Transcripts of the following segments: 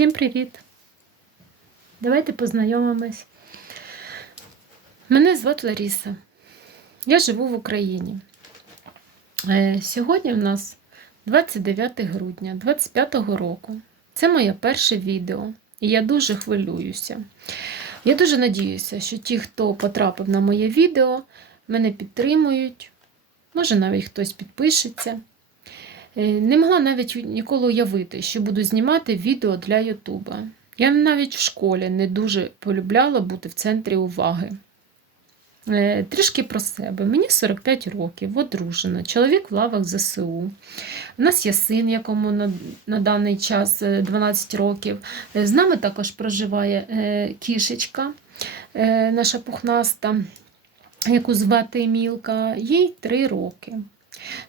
Всім привіт! Давайте познайомимось. Мене звати Ларіса. Я живу в Україні. Е, Сьогодні в нас 29 грудня 25 року. Це моє перше відео, і я дуже хвилююся. Я дуже надіюся, що ті, хто потрапив на моє відео, мене підтримують. Може, навіть хтось підпишеться. Е, Не могла навіть ніколи уявити, що буду знімати відео для Ютуба. Я навіть в школі не дуже полюбляла бути в центрі уваги. Е, Трішки про себе. Мені 45 років, одружена, чоловік в лавах ЗСУ. У нас є син, якому на, на даний час е, 12 років. Е, З нами також проживає кішечка, наша пухнаста, яку звати Мілка, їй 3 роки.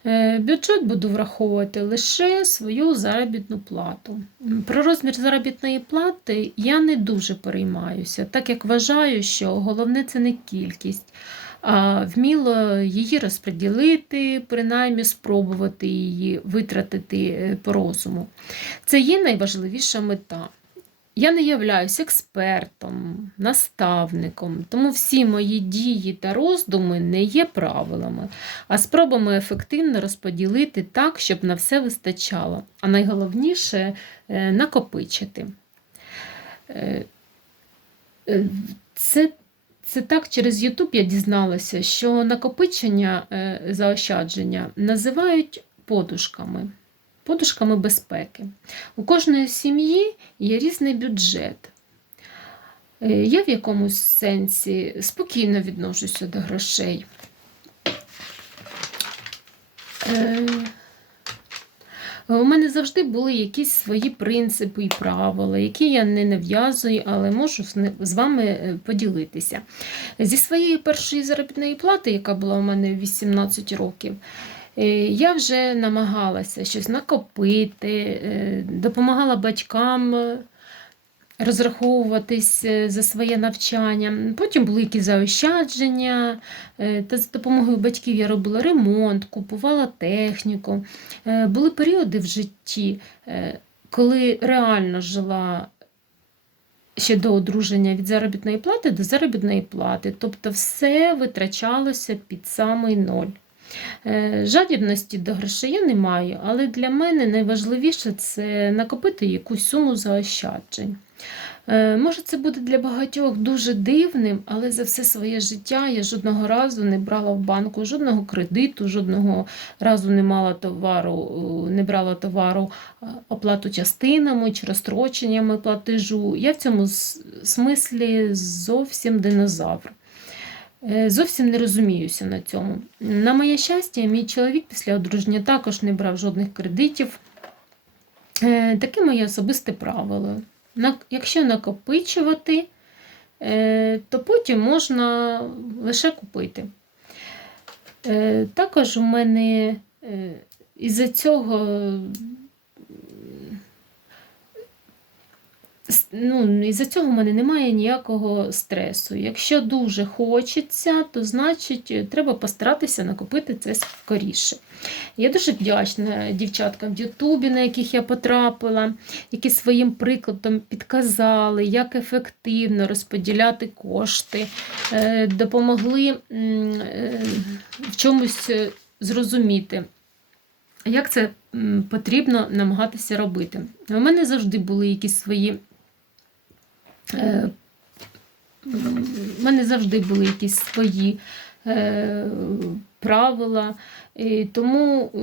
Е, Бюджет буду враховувати лише свою заробітну плату. Про розмір заробітної плати я не дуже переймаюся, так як вважаю, що головне це не кількість, а вміло її розподілити, принаймні спробувати її витратити е, по розуму. Це є найважливіша мета. Я не являюсь експертом, наставником, тому всі мої дії та роздуми не є правилами, а спробами ефективно розподілити так, щоб на все вистачало. А найголовніше е, накопичити. Е, е, Це, це так через YouTube я дізналася, що накопичення заощадження називають подушками. Подушками безпеки. У кожної сім'ї є різний бюджет. Е, Я в якомусь сенсі спокійно відношуся до грошей. Е, У мене завжди були якісь свої принципи і правила, які я не нав'язую, але можу з вами е, поділитися. Зі своєї першої заробітної плати, яка була у мене 18 років, я вже намагалася щось накопити, е, допомагала батькам е, розраховуватись е, за своє навчання. Потім були якісь заощадження, е, та за допомогою батьків я робила ремонт, купувала техніку. Е, Були періоди в житті, е, коли реально жила ще до одруження від заробітної плати до заробітної плати. Тобто все витрачалося під самий ноль. Е, Жадібності до грошей я не маю, але для мене найважливіше це накопити якусь суму заощаджень. Е, Може, це буде для багатьох дуже дивним, але за все своє життя я жодного разу не брала в банку жодного кредиту, жодного разу не мала товару, е, не брала товару оплату частинами чи розстроченнями платежу. Я в цьому смислі зовсім динозавр. Е, Зовсім не розуміюся на цьому. На моє щастя, мій чоловік після одруження також не брав жодних кредитів. Е, Таке моє особисте правило. Якщо накопичувати, е, то потім можна лише купити. Також у мене із-за цього ну, із-за цього в мене немає ніякого стресу. Якщо дуже хочеться, то значить е, треба постаратися накопити це скоріше. Я дуже вдячна дівчаткам в Ютубі, на яких я потрапила, які своїм прикладом підказали, як ефективно розподіляти кошти, е, допомогли е, в чомусь зрозуміти. Як це потрібно намагатися робити? У мене завжди були якісь свої. Е, У мене завжди були якісь свої е, правила, тому е,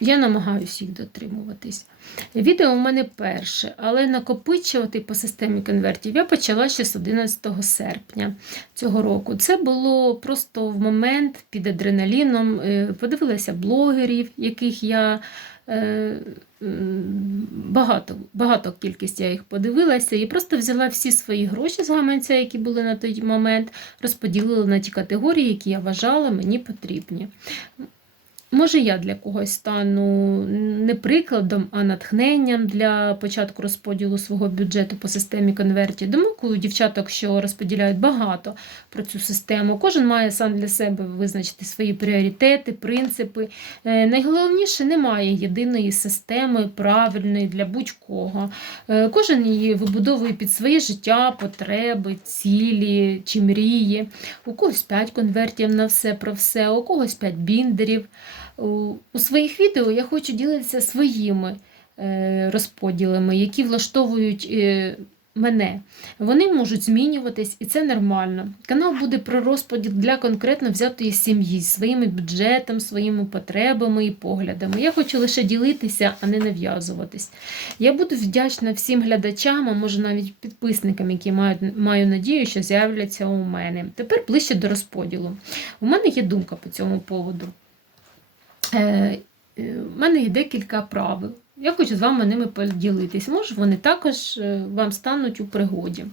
я намагаюся їх дотримуватись. Відео у мене перше, але накопичувати по системі конвертів я почала ще з 11 серпня цього року. Це було просто в момент під адреналіном. Подивилася блогерів, яких я багато, багато кількість я їх подивилася, і просто взяла всі свої гроші з гаманця, які були на той момент, розподілила на ті категорії, які я вважала мені потрібні. Може, я для когось стану не прикладом, а натхненням для початку розподілу свого бюджету по системі конвертів. Думаю, дівчаток, що розподіляють багато про цю систему. Кожен має сам для себе визначити свої пріоритети, принципи. Е, Найголовніше, немає єдиної системи, правильної для будь-кого. Е, Кожен її вибудовує під своє життя, потреби, цілі чи мрії. У когось 5 конвертів на все про все, у когось 5 біндерів. У своїх відео я хочу ділитися своїми е, розподілами, які влаштовують е, мене. Вони можуть змінюватись, і це нормально. Канал буде про розподіл для конкретно взятої сім'ї, своїми бюджетом, своїми потребами і поглядами. Я хочу лише ділитися, а не нав'язуватись. Я буду вдячна всім глядачам, а може навіть підписникам, які мають, маю надію, що з'являться у мене. Тепер ближче до розподілу. У мене є думка по цьому поводу. Е, У мене є декілька правил. Я хочу з вами ними поділитись. Може, вони також е, вам стануть у пригоді.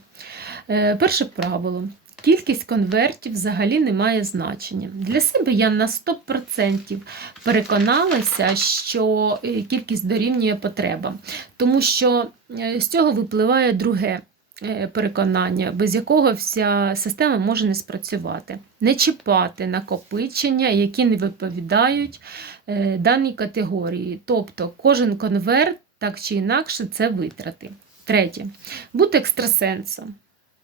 Е, Перше правило. Кількість конвертів взагалі не має значення. Для себе я на 100% переконалася, що е, кількість дорівнює потребам, тому що е, з цього випливає друге е, переконання, без якого вся система може не спрацювати. Не чіпати накопичення, які не відповідають е, даній категорії. Тобто кожен конверт так чи інакше це витрати. Третє. Бути екстрасенсом.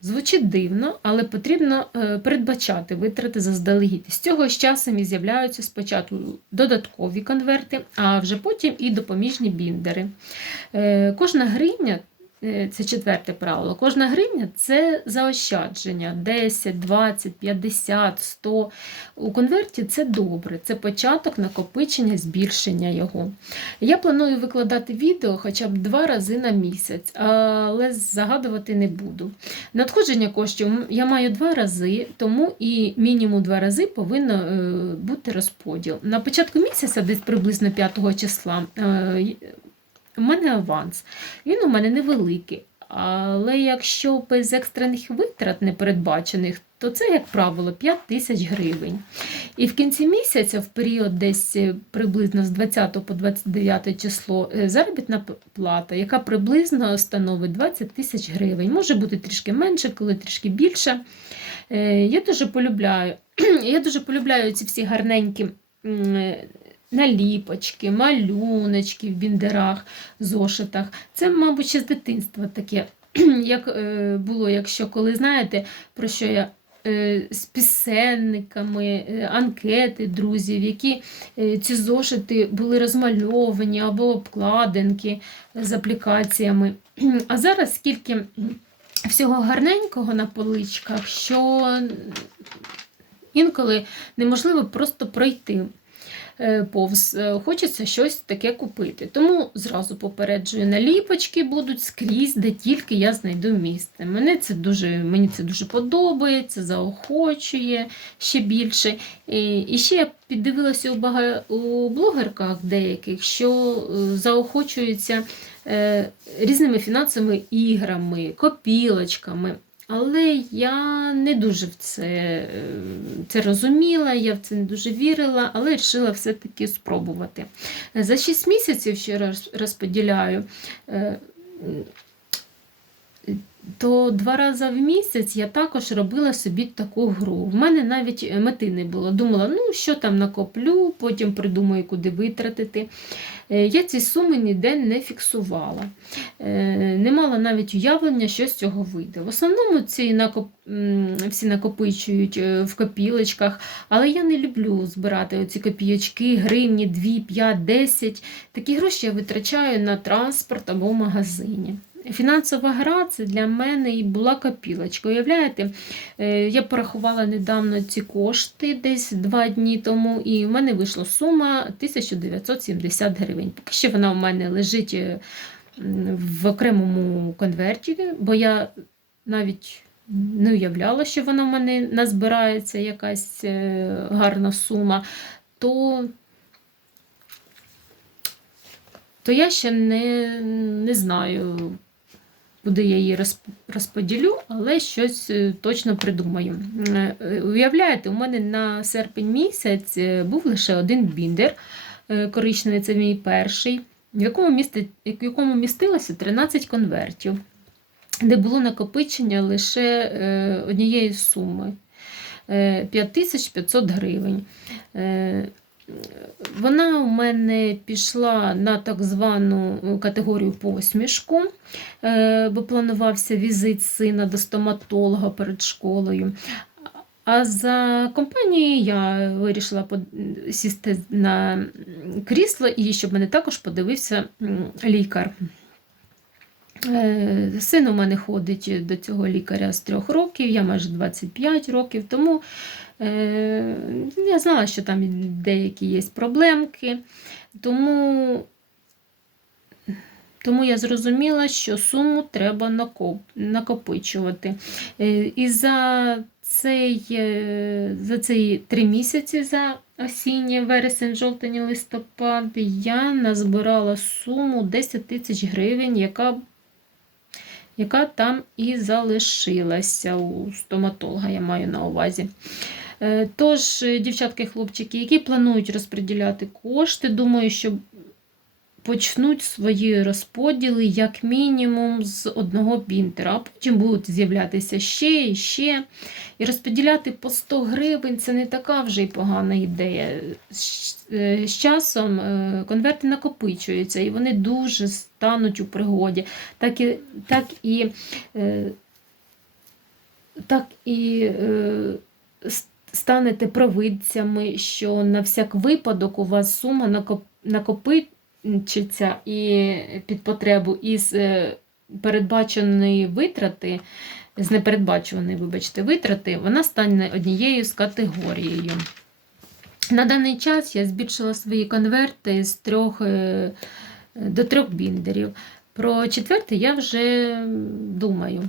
Звучить дивно, але потрібно е, передбачати витрати заздалегідь. З цього з часом і з'являються спочатку додаткові конверти, а вже потім і допоміжні біндери. Е, Кожна гривня Е, Це четверте правило. Кожна гривня це заощадження 10, 20, 50, 100. У конверті це добре, це початок накопичення, збільшення його. Я планую викладати відео хоча б два рази на місяць, але загадувати не буду. Надходження коштів я маю два рази, тому і мінімум два рази повинно е, бути розподіл. На початку місяця, десь приблизно 5 числа, е, у мене аванс. Він у мене невеликий. Але якщо без екстрених витрат непередбачених, то це, як правило, 5 тисяч гривень. І в кінці місяця, в період десь е, приблизно з 20 по 29 число, е, заробітна плата, яка приблизно становить 20 тисяч гривень. Може бути трішки менше, коли трішки більше. Е, Я дуже полюбляю, я дуже полюбляю ці всі гарненькі наліпочки, малюночки в біндерах, зошитах. Це, мабуть, ще з дитинства таке, як е, було, якщо коли знаєте, про що я. е, З пісенниками, е, анкети друзів, які ці зошити були розмальовані або обкладинки з аплікаціями. А зараз скільки всього гарненького на поличках, що інколи неможливо просто пройти повз. Е, Хочеться щось таке купити. Тому зразу попереджую, наліпочки будуть скрізь, де тільки я знайду місце. Мене це дуже, мені це дуже подобається, заохочує ще більше. І, ще я піддивилася у, бага... у блогерках деяких, що е, заохочуються е, різними фінансовими іграми, копілочками. Але я не дуже в це, е, це розуміла, я в це не дуже вірила, але вирішила все-таки спробувати. За 6 місяців ще раз розподіляю, е, то два рази в місяць я також робила собі таку гру. В мене навіть мети не було. Думала, ну що там накоплю, потім придумаю, куди витратити. Е, Я ці суми ніде не фіксувала. Е, Не мала навіть уявлення, що з цього вийде. В основному ці накоп... всі накопичують е, в копілочках, але я не люблю збирати оці копійочки, гривні, 2, 5, 10. Такі гроші я витрачаю на транспорт або в магазині. Фінансова гра це для мене і була копілочка. Уявляєте, е, я порахувала недавно ці кошти десь два дні тому, і в мене вийшла сума 1970 гривень. Поки що вона в мене лежить е, в окремому конверті, бо я навіть не уявляла, що вона в мене назбирається якась е, гарна сума, то то я ще не, не знаю, куди я її розподілю, але щось е, точно придумаю. Е, е, Уявляєте, у мене на серпень місяць був лише один біндер коричневий, це мій перший, в якому, місти, в якому містилося 13 конвертів, де було накопичення лише однієї суми. е, 5500 гривень. Е, Вона у мене пішла на так звану категорію посмішку, е, бо планувався візит сина до стоматолога перед школою. А за компанією я вирішила сісти на крісло і щоб мене також подивився лікар. Е, Син у мене ходить до цього лікаря з трьох років, я майже 25 років, тому е, я знала, що там деякі є проблемки. Тому, тому я зрозуміла, що суму треба накоп, накопичувати. Е, І за цей, е, за ці три місяці, за осіннє, вересень, жовтень, листопад, я назбирала суму 10 тисяч гривень, яка яка там і залишилася у стоматолога, я маю на увазі. Е, Тож, е, дівчатки і хлопчики, які планують розподіляти кошти, думаю, що почнуть свої розподіли як мінімум з одного бінтера, а потім будуть з'являтися ще і ще. І розподіляти по 100 гривень це не така вже й погана ідея. З е, часом е, конверти накопичуються і вони дуже стануть у пригоді. Так і, так і, так і е, с- станете провидцями, що на всяк випадок у вас сума накопичиться і під потребу із е, передбаченої витрати, з непередбачуваної, вибачте, витрати, вона стане однією з категорією. На даний час я збільшила свої конверти з трьох е, до трьох біндерів. Про четвертий я вже думаю.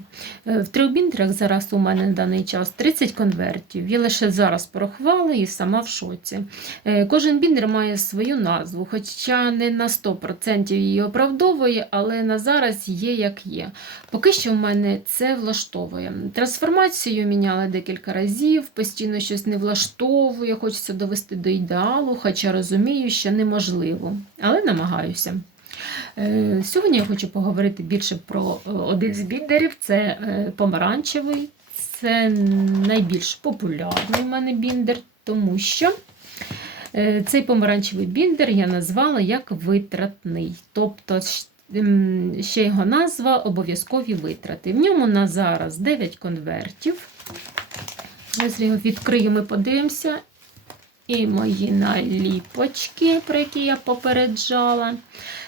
Е, В трьох біндерах зараз у мене на даний час 30 конвертів. Я лише зараз порахувала і сама в шоці. Е, Кожен біндер має свою назву, хоча не на 100% її оправдовує, але на зараз є як є. Поки що в мене це влаштовує. Трансформацію міняла декілька разів, постійно щось не влаштовує, хочеться довести до ідеалу, хоча розумію, що неможливо, але намагаюся. Е, Сьогодні я хочу поговорити більше про е, один з біндерів це е, помаранчевий. Це найбільш популярний в мене біндер, тому що цей помаранчевий біндер я назвала як витратний. Тобто ще його назва обов'язкові витрати. В ньому на зараз 9 конвертів. Ось його відкриємо і подивимося. І мої наліпочки, про які я попереджала.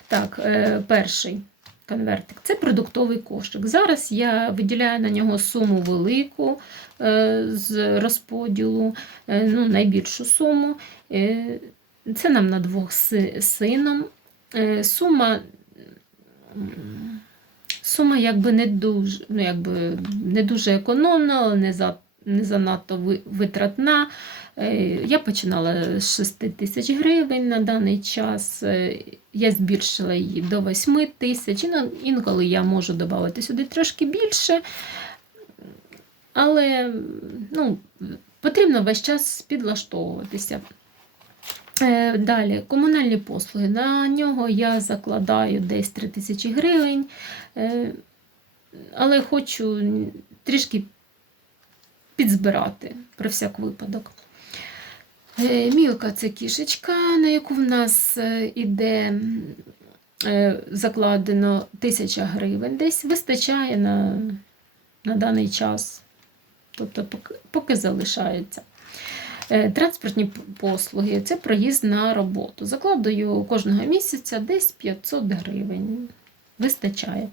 Так, е, перший конвертик це продуктовий кошик. Зараз я виділяю на нього суму велику е, з розподілу, е, ну, найбільшу суму. Це нам на двох сином. Сума. Сума якби не дуже, ну, якби не дуже економна, але не, за, не занадто витратна. Е, Я починала з 6 тисяч гривень на даний час. Е, Я збільшила її до 8 тисяч. Інколи я можу додати сюди трошки більше. Але ну, потрібно весь час підлаштовуватися. Е, Далі, комунальні послуги. На нього я закладаю десь 3 тисячі гривень, але хочу трішки підзбирати про всяк випадок. Е, Мілка це кішечка, на яку в нас е, іде е, закладено 1000 гривень. Десь вистачає на, на даний час. Тобто поки, поки залишається. Транспортні послуги це проїзд на роботу. Закладаю кожного місяця десь 500 гривень. Вистачає.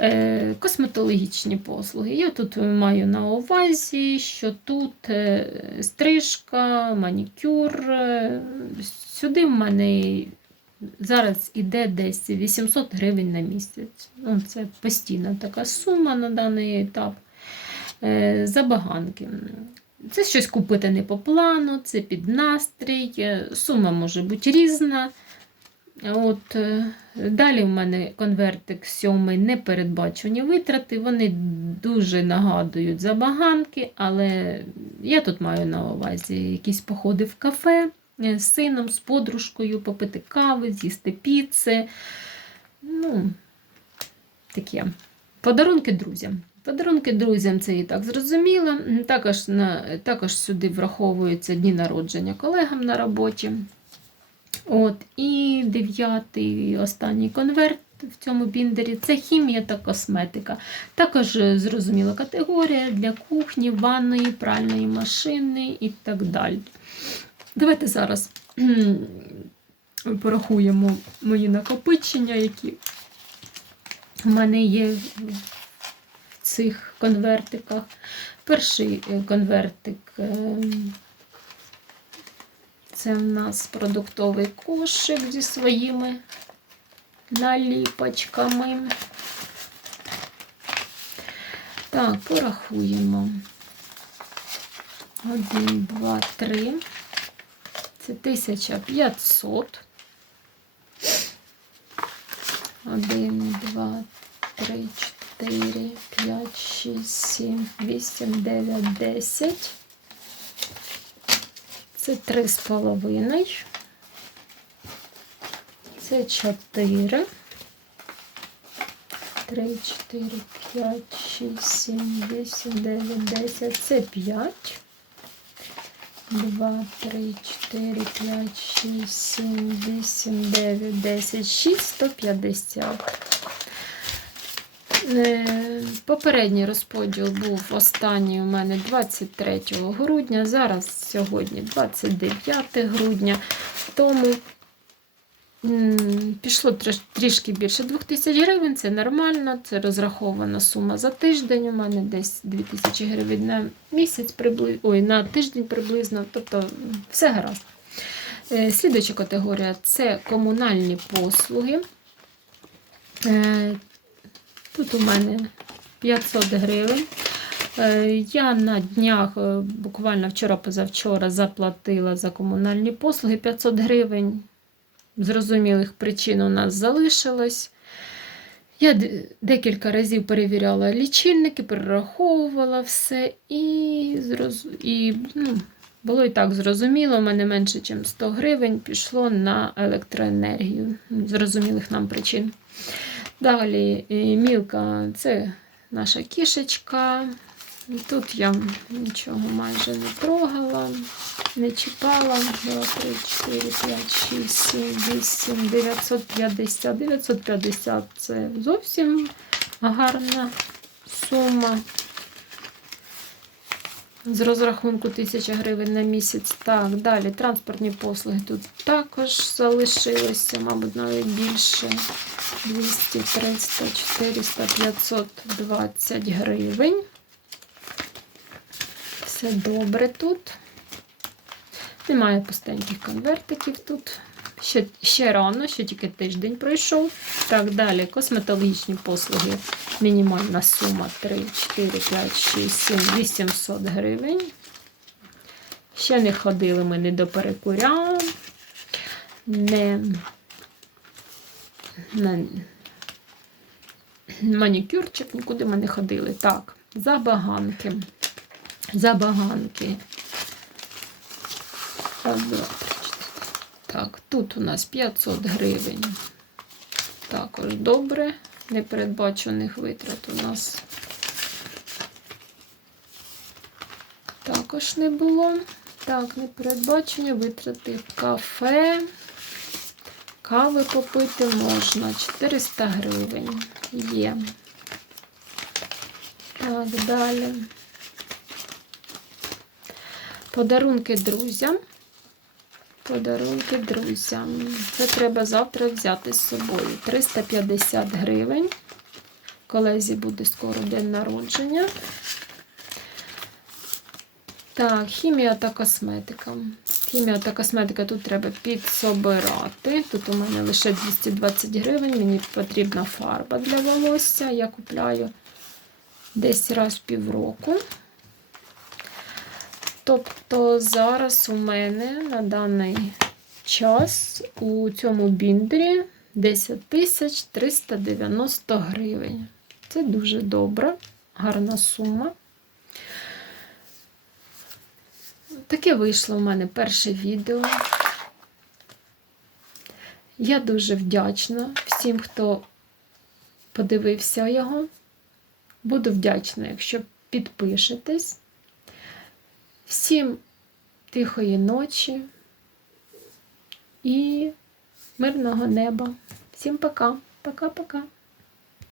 Е, Косметологічні послуги. Я тут маю на увазі, що тут е, стрижка, манікюр. е, Сюди в мене зараз іде десь 800 гривень на місяць. Ну, це постійна така сума на даний етап. Забаганки. Це щось купити не по плану, це під настрій, сума може бути різна. От, е, далі в мене конвертик сьомий непередбачені витрати. Вони дуже нагадують забаганки, але я тут маю на увазі якісь походи в кафе е, з сином, з подружкою, попити кави, з'їсти піци. Ну, таке. Подарунки друзям. Подарунки друзям це і так зрозуміло. Також, на, також сюди враховуються дні народження колегам на роботі. От, і дев'ятий останній конверт в цьому біндері це хімія та косметика. Також зрозуміла категорія для кухні, ванної, пральної машини і так далі. Давайте зараз порахуємо мої накопичення, які в мене є в цих конвертиках. Перший е, конвертик. Це в нас продуктовий кошик зі своїми наліпочками. Так, порахуємо. Один, два, три. Це 1500. Один, два, три, чотири, п'ять, шість, сім, вісім, дев'ять, десять. Це три з половиною. Це чотири. Три, чотири, п'ять, шість, сім, вісім, дев'ять, десять. Це п'ять. Два, три, чотири, п'ять, шість, сім, вісім, дев'ять, десять, шість, сто п'ятдесят. Е, Попередній розподіл був останній у мене 23 грудня, зараз сьогодні 29 грудня, тому пішло трішки більше 2000 гривень, це нормально, це розрахована сума за тиждень. У мене десь 2000 гривень на місяць приблизно, ой, на тиждень приблизно, тобто все гаразд. Е, Слідуюча категорія це комунальні послуги. Тут у мене 500 гривень. Е, Я на днях, е, буквально вчора-позавчора, заплатила за комунальні послуги 500 гривень. Зрозумілих причин у нас залишилось. Я декілька разів перевіряла лічильники, перераховувала все і, і ну, було і так зрозуміло, у мене менше, ніж 100 гривень пішло на електроенергію. Зрозумілих нам причин. Далі е, мілка це наша кішечка. Тут я нічого майже не трогала, не чіпала. 2, 3, 4, 5, 6, 7, 8, 950. 950 це зовсім гарна сума. З розрахунку 1000 гривень на місяць. Так, далі транспортні послуги тут також залишилося, мабуть, навіть більше. 200, 300, 400, 520 гривень. Все добре тут. Немає пустеньких конвертиків тут. Ще, ще рано, ще тільки тиждень пройшов. Так, далі косметологічні послуги. Мінімальна сума 3, 4, 5, 6, 7, 800 гривень. Ще не ходили ми не до перекуря, не на манікюрчик, нікуди ми не ходили. Так, забаганки. Забаганки. Раз. Так, тут у нас 500 гривень. Також добре. Непередбачених витрат у нас також не було. Так, непередбачені витрати в кафе. Кави попити можна. 400 гривень є. Так, далі. Подарунки друзям. Подарунки друзям. Це треба завтра взяти з собою. 350 гривень. Колезі буде скоро день народження. Так, хімія та косметика. Хімія та косметика тут треба підсобирати. Тут у мене лише 220 гривень. Мені потрібна фарба для волосся. Я купляю десь раз в півроку. Тобто зараз у мене на даний час у цьому біндері 10 тисяч 390 гривень. Це дуже добра, гарна сума. Таке вийшло в мене перше відео. Я дуже вдячна всім, хто подивився його. Буду вдячна, якщо підпишетесь. Всім тихої ночі і мирного неба. Всім пока. Пока-пока.